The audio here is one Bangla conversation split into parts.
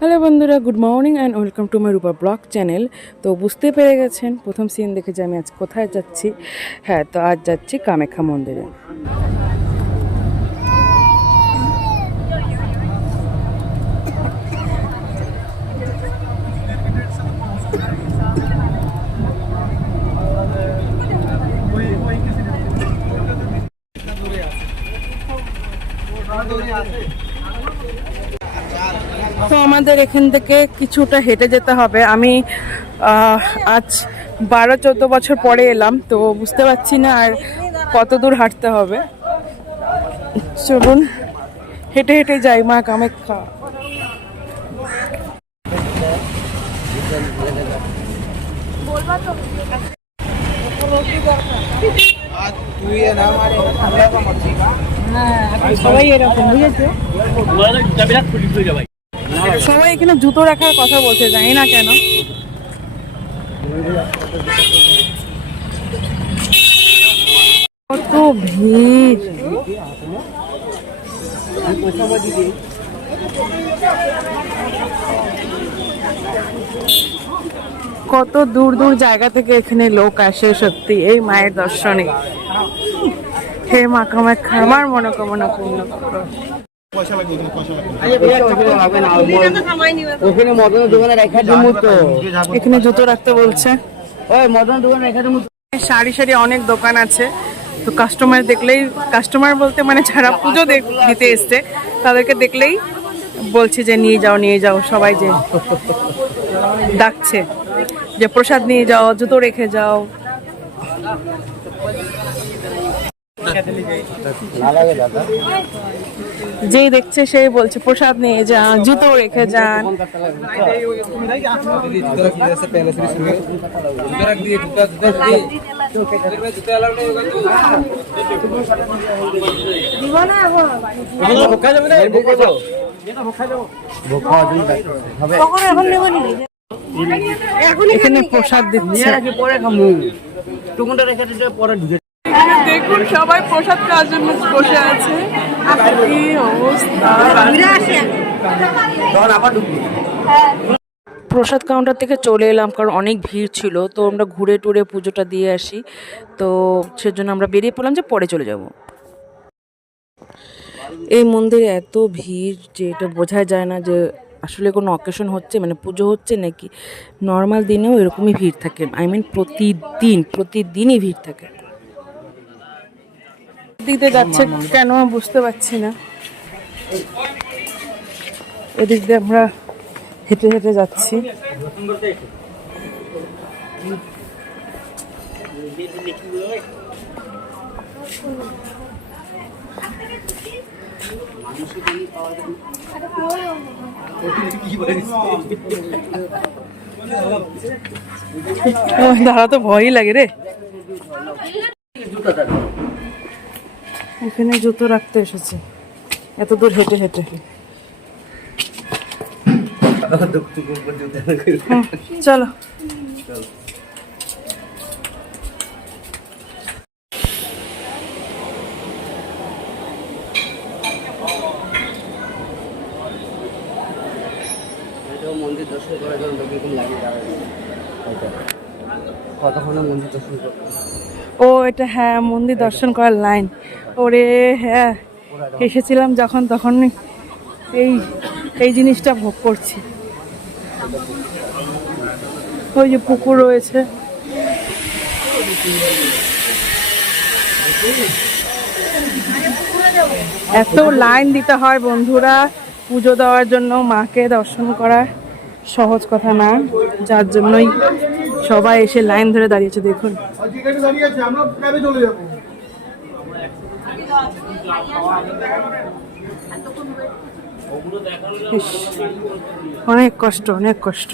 হ্যালো বন্ধুরা, good morning and welcome to my Rupa blog channel. তো বুঝতে পেরে গেছেন প্রথম সিন দেখে যে আমি আজ কোথায় যাচ্ছি। হ্যাঁ, তো আজ যাচ্ছি কামাখ্যা মন্দিরে। তো আমাদের এখান থেকে কিছুটা হেঁটে যেতে হবে। আমি আজ 12-14 বছর পরে এলাম, তো বুঝতে পারছি না আর কত দূর হাঁটতে হবে। চলুন হেঁটে হেঁটে যাই মা কামাখ্যা। সবাই এরকম বুঝেছে, সবাই এখানে জুতো রাখার কথা বলছে, জানি না কেন। কত ভিড়, কত দূর দূর জায়গা থেকে এখানে লোক আসে সত্যি এই মায়ের দর্শনে। হে মা কামাখ্যা, আমার মনোকামনা পূর্ণ করো। এখানে জুতো রাখতে বলছে। সারি সারি অনেক দোকান আছে, তো কাস্টমার দেখলেই, কাস্টমার বলতে মানে যারা পুজো দিতে এসছে তাদেরকে দেখলেই বলছে যে নিয়ে যাও নিয়ে যাও, সবাই যে ডাকছে যে প্রসাদ নিয়ে যাও, জুতো রেখে যাও। যেই দেখছে সেই বলছে প্রসাদ নিয়ে যান, জুতো রেখে যান। এখানে প্রসাদ দিচ্ছে, দেখুন সবাই প্রসাদ খাওয়ার জন্য বসে আছে। কি অবস্থা! প্রসাদ কাউন্টার থেকে চলে এলাম কারণ অনেক ভিড় ছিল, তো আমরা ঘুরে টুরে পুজোটা দিয়ে আসি। তো সেজন্য আমরা বেরিয়ে পড়লাম যে পরে চলে যাব। এই মন্দিরে এত ভিড় যে এটা বোঝা যায় না যে আসলে কোনো অকেশন হচ্ছে, মানে পুজো হচ্ছে নাকি নর্মাল দিনেও এরকমই ভিড় থাকে। আই মিন প্রতিদিনই ভিড় থাকে। দিতে যাচ্ছে কেন বুঝতে পারছি না। এদিক দিয়ে আমরা হেঁটে হেঁটে যাচ্ছি। দাঁড়া, তো ভয়ই লাগে রে। এখানে জুতো রাখতে এসেছে এত দূর হেঁটে হেঁটে। চলো মন্দির দর্শন করার জন্য এরকম লাগে কতক্ষণে মন্দির দর্শন করবো। ও এটা, হ্যাঁ মন্দির দর্শন করার লাইন। ওরে হ্যাঁ, এসেছিলাম যখন তখন এই এই জিনিসটা ভোগ করছি। ওই যে পুকুর রয়েছে, এত লাইন দিতে হয় বন্ধুরা পুজো দেওয়ার জন্য। মাকে দর্শন করা সহজ কথা না, যার জন্যই সবাই এসে লাইন ধরে দাঁড়িয়েছে। দেখুন অনেক কষ্ট, অনেক কষ্ট।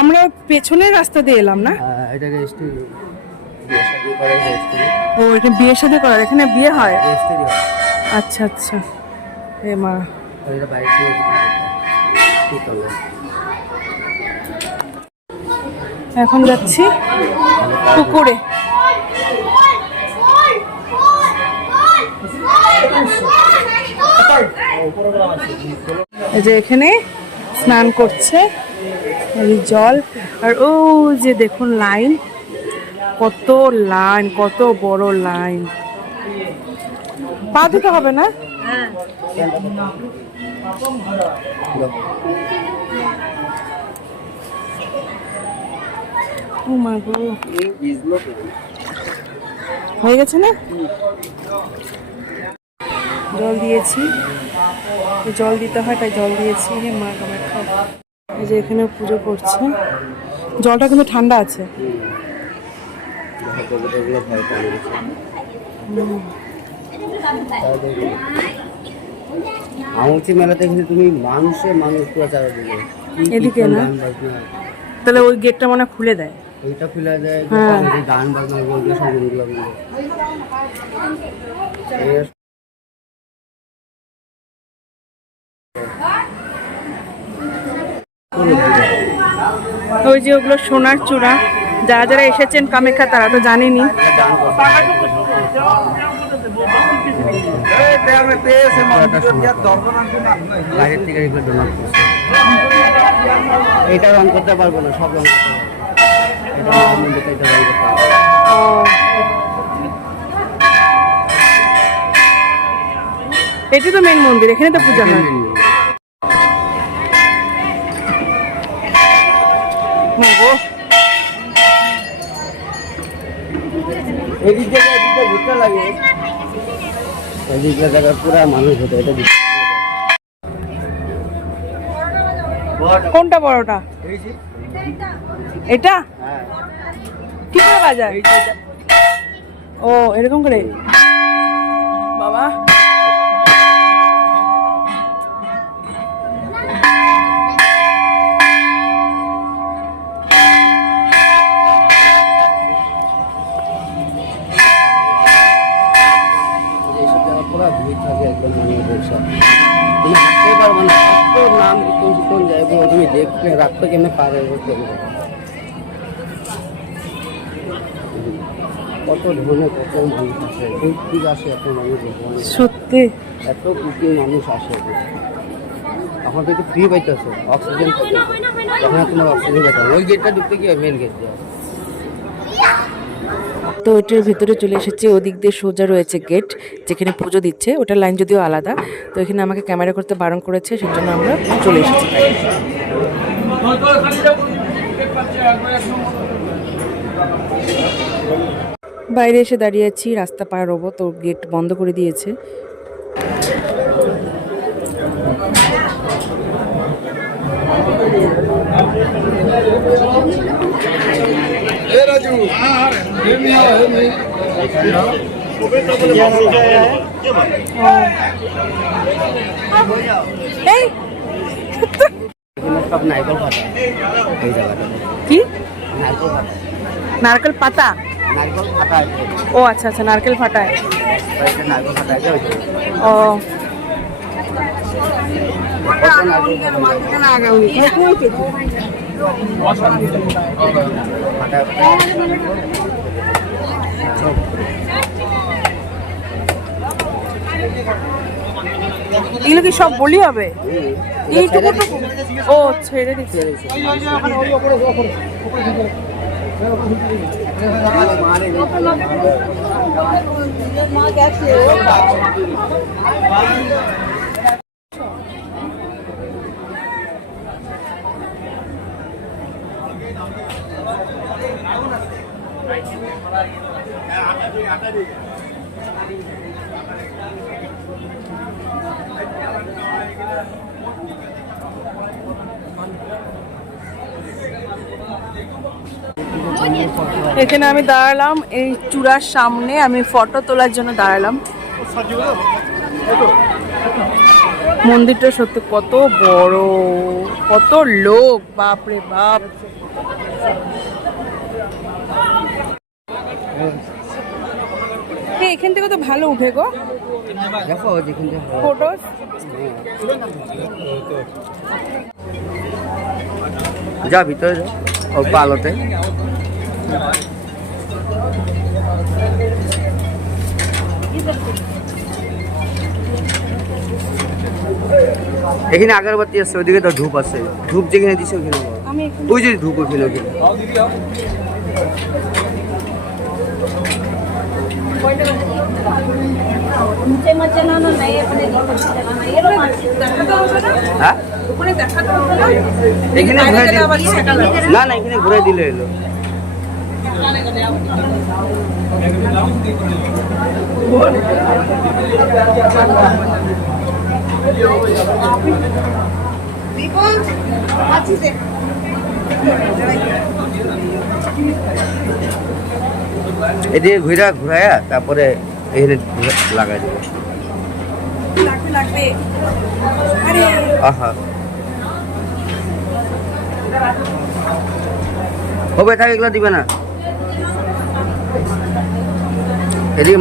আমরা পেছনের রাস্তা দিয়ে এলাম না? এটা রেজিস্ট্রি, বিয়ে শাদী করে রেজিস্ট্রি। ও, এটা বিয়ে শাদী করার, এখানে বিয়ে হয়? রেজিস্ট্রি হয়। আচ্ছা আচ্ছা। এ মা, আর এটা বাইরে থেকে কি করবে? এখন যাচ্ছি পুকুরে। এই যে এখানে স্নান করছে, এই জল, আর ও যে দেখুন লাইন, কত লাইন, কত বড় লাইন। পা ধুতে হবে না? ও মা গো, হয়ে গেছে না? জল দিয়েছি, জল দিতে হয় তাই জল দিয়েছি। হে মা কামাখ্যা। এই যে এখানে পুজো করছে, জলটা কিন্তু ঠান্ডা আছে। আমুচি মেলাতে কিন্তু তুমি মানুষে মানুষ পুরো চারিদিকে। এদিকে না? তাহলে ওই গেটটা মনে হয় খুলে দেয়। ওইটা খুলে দেয়, হ্যাঁ। গান বাজনা বলতে সঙ্গীতগুলো ওই যে ওগুলো সোনার চূড়া, যারা যারা এসেছেন কামাখ্যা তারা তো জানেনি। বাইরের থেকে এগুলো ডোনাট করছে। এটা রং করতে পারবো না, সব রং করতে পারবো। এটা মন্দিরটা এটা রং করতে পারবো। এটি তো মেন মন্দির, এখানে তো পূজা হয়। এদিক থেকে ঘুরতে লাগে, এদিক থেকে পুরা মানুষ হতো। এটা কোনটা বড়টা? এটা কি করে বাজায়? ও, এরকম করে বাবা। এইসব জায়গা পুরা ভিড় থাকে একদম, মানুষের সব। তুমি হাঁটতে পারবো না, কত নাম কীর্তন কীর্তন যাইবো, তুমি দেখবে রাখতে কেমনে পারে, কত ধরনের কত মানুষ আসে, ঠিক আসে এত মানুষ, সত্যি এত কুটি মানুষ আসে। এখন তো একটু ফ্রি পাইতেছে, অক্সিজেন পাইতেছে, তখন আর তোমার অক্সিজেন পাইতে ওই গেটটা ঢুকতে গিয়ে মেন গেট দিয়ে। তো ওটার ভিতরে চলে এসেছি, ওদিক দিয়ে সোজা রয়েছে গেট যেখানে পুজো দিচ্ছে, ওটার লাইন যদিও আলাদা। তো এখানে আমাকে ক্যামেরা করতে বারণ করেছে, সেজন্য আমরা চলে এসেছি। বাইরে এসে দাঁড়িয়ে আছি, রাস্তা পার হবো, তো গেট বন্ধ করে দিয়েছে। সব নারকেল ফাটা এই জায়গাটা। কি নারকেল ফাটা? নারকেল পাতা? নারকেল ফাটা আছে। ও আচ্ছা আচ্ছা, নারকেল ফাটায়। এটা নারকেল ফাটা আছে। ও, কত নারকেল ফাটা এগুলো কি সব বলি হবে? এইটুকু? ও, ছেড়ে দিচ্ছে। এখানে আমি দাঁড়ালাম এই চূড়ার সামনে, আমি ফটো তোলার জন্য দাঁড়ালাম। মন্দিরটা সত্যি কত বড়, কত লোক, বাপরে বাপ। এখান থেকে তো ভালো উঠে গো, দেখো যেখান থেকে ফটো। যা ভিতরে যা অল্প আলোতে। এখানে আগরবাতি আছে, ওইদিকে তো ধূপ আছে, ধূপ যেখানে দিছে ওখানে ওই যে ধূপ ওখানে ওখানে। হ্যাঁ এখানে ঘুরে না না এখানে ঘুরে দিলে এলো। এদিকে ঘুরাইয়া তারপরে এখানে লাগাই দেবো। আহা হবে থাকে, এগুলো দিবে না। এদিকে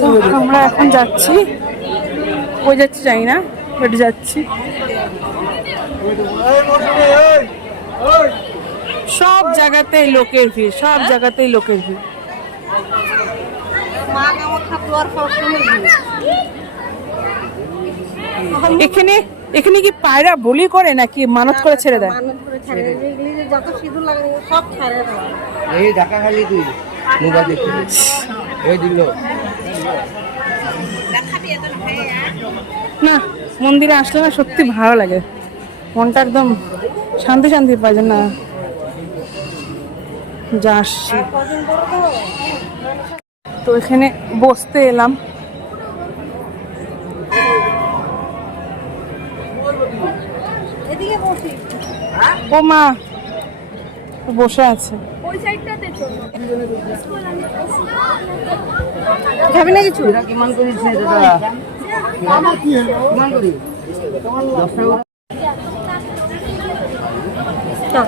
তো আমরা এখন যাচ্ছি, কই যাচ্ছি জানি না, বাট যাচ্ছি। সব জায়গাতেই লোকের ভিড়, সব জায়গাতেই লোকের ভিড়। এখানে এখানে কি পায়রা বলি করে নাকি মানত করে ছেড়ে দেয়? এই ঢাকা খালি তুই মোবাইল দেখতে এই দিল না। মন্দিরে আসলে না সত্যি ভালো লাগে, মনটা একদম শান্তি শান্তি পাই যে না যা আসছি। তো এখানে বসতে এলাম। ও মা বসে আছে, খাবি না কিছু? কেমন করিস দাদা? কেমন করি 10 টাকা।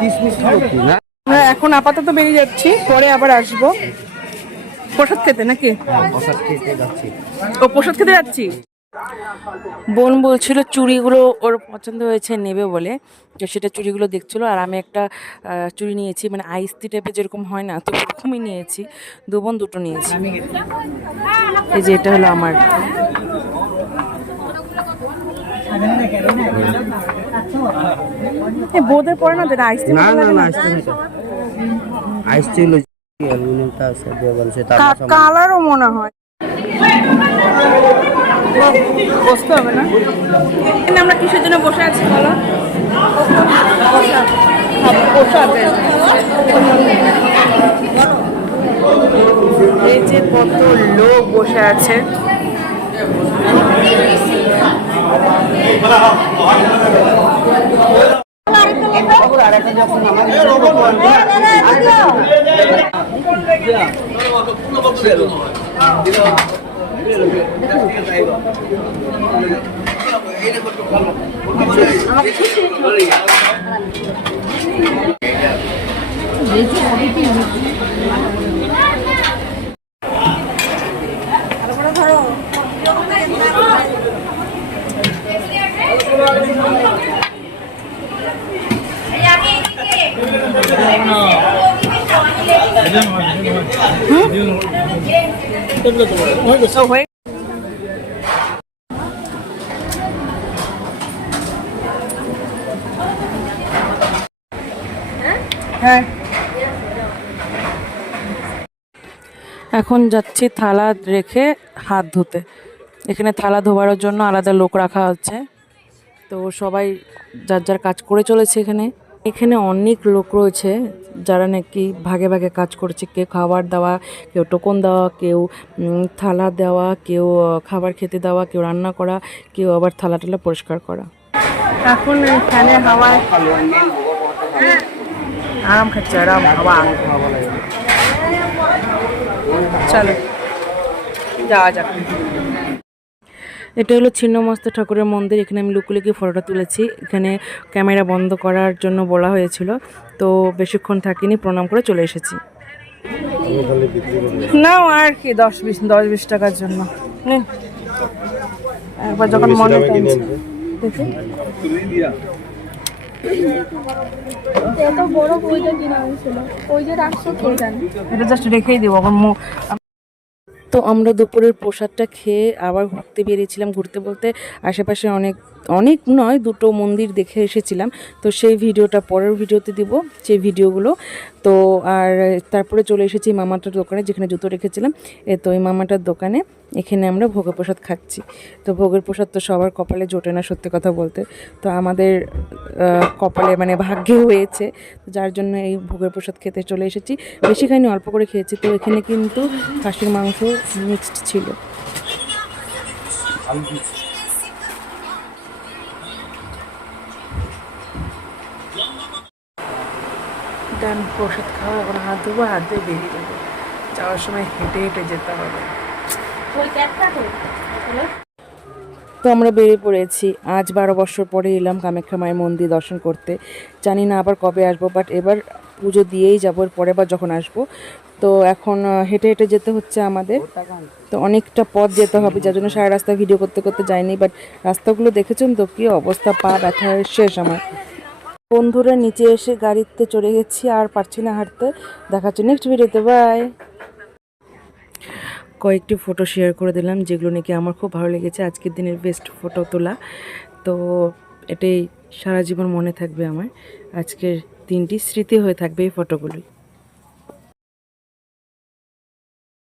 আমরা এখন আপাতত বেরিয়ে যাচ্ছি, পরে আবার আসবো প্রসাদ খেতে নাকি? প্রসাদ খেতে যাচ্ছি। ও প্রসাদ খেতে যাচ্ছি। বোন বলছিল চুড়িগুলো ওর পছন্দ হয়েছে নেবে বলে, তো সেটা চুড়িগুলো দেখছিল। আর আমি একটা চুড়ি নিয়েছি, মানে আইস্তি টাইপের যেরকম হয় না, তো সেরকমই নিয়েছি। দু বোন দুটো নিয়েছি। এই যে এটা হলো আমার। বোধের পরে না যেটা আইস্তি না না না আইস্তি হলো অ্যালুমিনিয়ামটা আছে দেওয়া আছে, তার কালারও মনে হয় বসতে হবে না। এখানে আমরা কিসের জন্য বসে আছি বলো? এই যে কত লোক বসে আছে। হ্যাঁ এখন যাচ্ছি থালা রেখে হাত ধুতে। এখানে থালা ধোয়ার জন্য আলাদা লোক রাখা হচ্ছে, তো সবাই যার যার কাজ করে চলেছে। এখানে এখানে অনেক লোক রয়েছে যারা নাকি ভাগে ভাগে কাজ করছে। কেউ খাবার দেওয়া, কেউ টোকন দেওয়া, কেউ থালা দেওয়া, কেউ খাবার খেতে দেওয়া, কেউ রান্না করা, কেউ আবার থালা টালা পরিষ্কার করা। এখন এই ফ্যানের হাওয়ায় আরাম খাচ্ছে, আরাম হাওয়া। চলো যাওয়া যাক। এটা হলো ছিন্নমস্তা ঠাকুরের মন্দির। এখানে আমি লুকিয়ে ফটোটা তুলেছি। এখানে ক্যামেরা বন্ধ করার জন্য বলা হয়েছিল, তো বেশিক্ষণ থাকিনি, প্রণাম করে চলে এসেছি। না আর কি 10-20 টাকার জন্য নিন। একবার যখন মনে টানছে দেখি। এত বড় কইটা কিনা হয়েছিল, ওই যে রাখছো কে জানে। এটা জাস্ট রেখেই দেবো আবার। তো আমরা দুপুরের প্রসাদটা খেয়ে আবার ঘুরতে বেরিয়েছিলাম। ঘুরতে বলতে আশেপাশে অনেক অনেক নয়, দুটো মন্দির দেখে এসেছিলাম। তো সেই ভিডিওটা পরের ভিডিওতে দিব, সেই ভিডিওগুলো। তো আর তারপরে চলে এসেছি মামাটার দোকানে, যেখানে জুতো রেখেছিলাম। তো এই মামাটার দোকানে এখানে আমরা ভোগের প্রসাদ খাচ্ছি। তো ভোগের প্রসাদ তো সবার কপালে জোটে না, সত্যি কথা বলতে। তো আমাদের কপালে মানে ভাগ্যে হয়েছে, যার জন্য এই ভোগের প্রসাদ খেতে চলে এসেছি। বেশি খাইনি, অল্প করে খেয়েছি। তো এখানে কিন্তু খাসির মাংস মিক্সড ছিল। আমি প্রসাদ খাওয়া, এখন হাত ধোবো, হাত ধুয়ে বেরিয়ে যাবো। যাওয়ার সময় হেঁটে হেঁটে যেতে হবে। তো আমরা বেরিয়ে পড়েছি। আজ 12 বছর পরে এলাম কামাখ্যা মায়ের মন্দির দর্শন করতে। জানি না আবার কবে আসবো, বাট এবার পুজো দিয়েই যাবো, এর পরের বার যখন আসবো। তো এখন হেঁটে হেঁটে যেতে হচ্ছে আমাদের। তো অনেকটা পথ যেতে হবে, যার জন্য সারা রাস্তা ভিডিও করতে করতে যাইনি। বাট রাস্তাগুলো দেখেছেন তো কী অবস্থা, পা ব্যথা শেষ আমার। বন্ধুরা নিচে এসে গাড়িতে চড়ে গেছি, আর পারছি না হাঁটতে। দেখাচ্ছি নেক্সট ভিডিওতে, বাই। কয়েকটি ফটো শেয়ার করে দিলাম, যেগুলো নাকি আমার খুব ভালো লেগেছে। আজকের দিনের বেস্ট ফটো তোলা। তো এটাই সারা জীবন মনে থাকবে আমার। আজকের দিনটি স্মৃতি হয়ে থাকবে এই ফটোগুলোই।